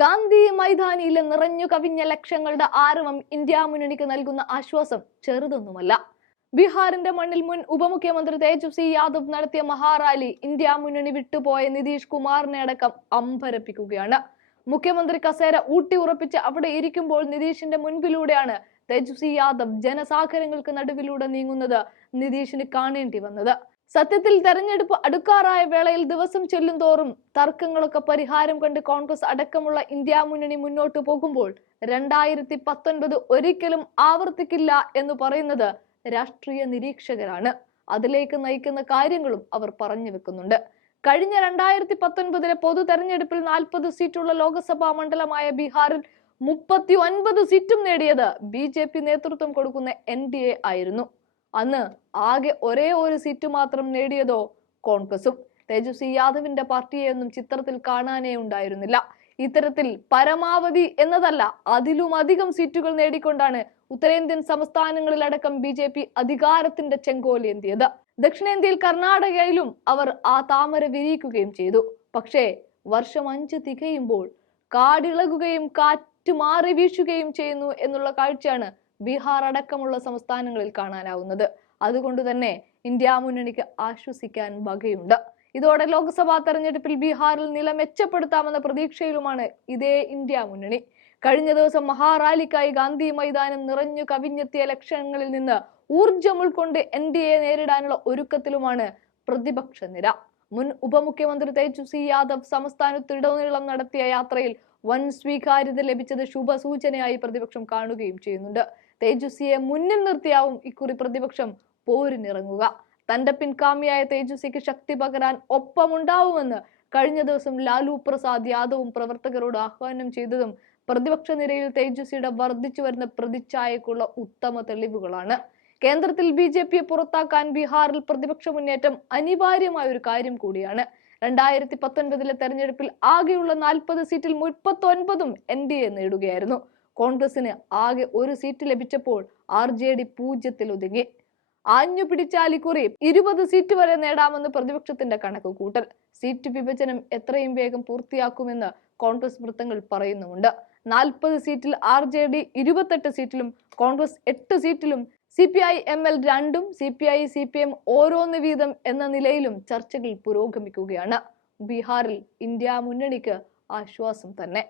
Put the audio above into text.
ഗാന്ധി മൈതാനിയിലെ നിറഞ്ഞു കവിഞ്ഞ ലക്ഷങ്ങളുടെ ആരവം ഇന്ത്യ മുന്നണിക്ക് നൽകുന്ന ആശ്വാസം ചെറുതൊന്നുമല്ല. ബീഹാറിന്റെ മണ്ണിൽ മുൻ ഉപമുഖ്യമന്ത്രി തേജസ്വി യാദവ് നടത്തിയ മഹാറാലി ഇന്ത്യ മുന്നണി വിട്ടുപോയ നിതീഷ് കുമാറിനെ അടക്കം അമ്പരപ്പിക്കുകയാണ്. മുഖ്യമന്ത്രി കസേര ഊട്ടി ഉറപ്പിച്ച് അവിടെ ഇരിക്കുമ്പോൾ നിതീഷിന്റെ മുൻപിലൂടെയാണ് തേജസ്വി യാദവ് ജനസാഗരങ്ങൾക്ക് നടുവിലൂടെ നീങ്ങുന്നത് നിതീഷിന് കാണേണ്ടി വന്നത്. സത്യത്തിൽ തെരഞ്ഞെടുപ്പ് അടുക്കാറായ വേളയിൽ ദിവസം ചെല്ലും തോറും തർക്കങ്ങളൊക്കെ പരിഹാരം കണ്ട് കോൺഗ്രസ് അടക്കമുള്ള ഇന്ത്യ മുന്നണി മുന്നോട്ട് പോകുമ്പോൾ രണ്ടായിരത്തി പത്തൊൻപത് ഒരിക്കലും ആവർത്തിക്കില്ല എന്ന് പറയുന്നത് രാഷ്ട്രീയ നിരീക്ഷകരാണ്. അതിലേക്ക് നയിക്കുന്ന കാര്യങ്ങളും അവർ പറഞ്ഞു വെക്കുന്നുണ്ട്. കഴിഞ്ഞ രണ്ടായിരത്തി പത്തൊൻപതിലെ പൊതു തെരഞ്ഞെടുപ്പിൽ നാൽപ്പത് സീറ്റുള്ള ലോക്സഭാ മണ്ഡലമായ ബീഹാറിൽ മുപ്പത്തി ഒൻപത് സീറ്റും നേടിയത് ബി ജെ പി നേതൃത്വം കൊടുക്കുന്ന എൻ ഡി എ ആയിരുന്നു. അന്ന് ആകെ ഒരേ ഒരു സീറ്റ് മാത്രം നേടിയതോ കോൺഗ്രസും. തേജസ്വി യാദവിന്റെ പാർട്ടിയെയൊന്നും ചിത്രത്തിൽ കാണാനേ ഉണ്ടായിരുന്നില്ല. ഇത്തരത്തിൽ പരമാവധി എന്നതല്ല അതിലും അധികം സീറ്റുകൾ നേടിക്കൊണ്ടാണ് ഉത്തരേന്ത്യൻ സംസ്ഥാനങ്ങളിലടക്കം ബി ജെ പി അധികാരത്തിന്റെ ചെങ്കോലേന്തിയത് ദക്ഷിണേന്ത്യയിൽ കർണാടകയിലും അവർ ആ താമര വിരിയിക്കുകയും ചെയ്തു. പക്ഷേ വർഷം അഞ്ച് തികയുമ്പോൾ കാടിളകുകയും കാറ്റ് മാറി വീശുകയും ചെയ്യുന്നു എന്നുള്ള കാഴ്ചയാണ് ബീഹാർ അടക്കമുള്ള സംസ്ഥാനങ്ങളിൽ കാണാനാവുന്നത്. അതുകൊണ്ട് തന്നെ ഇന്ത്യ മുന്നണിക്ക് ആശ്വസിക്കാൻ വകയുണ്ട്. ഇതോടെ ലോക്സഭാ തെരഞ്ഞെടുപ്പിൽ ബീഹാറിൽ നില മെച്ചപ്പെടുത്താമെന്ന പ്രതീക്ഷയിലുമാണ് ഇതേ ഇന്ത്യ മുന്നണി. കഴിഞ്ഞ ദിവസം മഹാറാലിക്കായി ഗാന്ധി മൈതാനം നിറഞ്ഞു കവിഞ്ഞെത്തിയ ലക്ഷങ്ങളിൽ നിന്ന് ഊർജം ഉൾക്കൊണ്ട് എൻ ഡി എ നേരിടാനുള്ള ഒരുക്കത്തിലുമാണ് പ്രതിപക്ഷ നിര. മുൻ ഉപമുഖ്യമന്ത്രി തേജസ്വി യാദവ് സംസ്ഥാനത്തിടനീളം നടത്തിയ യാത്രയിൽ വൻ സ്വീകാര്യത ലഭിച്ചത് ശുഭസൂചനയായി പ്രതിപക്ഷം കാണുകയും ചെയ്യുന്നുണ്ട്. തേജസ്വിയെ മുന്നിൽ നിർത്തിയാവും ഇക്കുറി പ്രതിപക്ഷം പോരിനിറങ്ങുക. തന്റെ പിൻകാമിയായ തേജസ്വിക്ക് ശക്തി പകരാൻ ഒപ്പമുണ്ടാവുമെന്ന് കഴിഞ്ഞ ദിവസം ലാലു പ്രസാദ് യാദവും പ്രവർത്തകരോട് ആഹ്വാനം ചെയ്തതും പ്രതിപക്ഷ നിരയിൽ തേജസ്വിയുടെ വർദ്ധിച്ചു വരുന്ന പ്രതിച്ഛായക്കുള്ള ഉത്തമ തെളിവുകളാണ്. കേന്ദ്രത്തിൽ ബി ജെ പിയെ പുറത്താക്കാൻ ബീഹാറിൽ പ്രതിപക്ഷ മുന്നേറ്റം അനിവാര്യമായ ഒരു കാര്യം കൂടിയാണ്. രണ്ടായിരത്തി പത്തൊൻപതിലെ തെരഞ്ഞെടുപ്പിൽ ആകെയുള്ള നാൽപ്പത് സീറ്റിൽ മുപ്പത്തി ഒൻപതും എൻ ഡി എ നേടുകയായിരുന്നു. കോൺഗ്രസിന് ആകെ ഒരു സീറ്റ് ലഭിച്ചപ്പോൾ ആർ ജെ ഡി പൂജ്യത്തിൽ ഒതുങ്ങി. ആഞ്ഞു പിടിച്ചാൽ ഇക്കുറി ഇരുപത് സീറ്റ് വരെ നേടാമെന്ന് പ്രതിപക്ഷത്തിന്റെ കണക്ക് കൂട്ടൽ. സീറ്റ് വിഭജനം എത്രയും വേഗം പൂർത്തിയാക്കുമെന്ന് കോൺഗ്രസ് വൃത്തങ്ങൾ പറയുന്നുമുണ്ട്. നാൽപ്പത് സീറ്റിൽ ആർ ജെ ഡി ഇരുപത്തെട്ട് സീറ്റിലും കോൺഗ്രസ് എട്ട് സീറ്റിലും C P I M L രണ്ടും C P I C P M ഓരോന്ന് വീതം എന്ന നിലയിലും ചർച്ചകൾ പുരോഗമിക്കുകയാണ്. ബീഹാറിൽ ഇന്ത്യ മുന്നണിക്ക് ആശ്വാസം തന്നെ.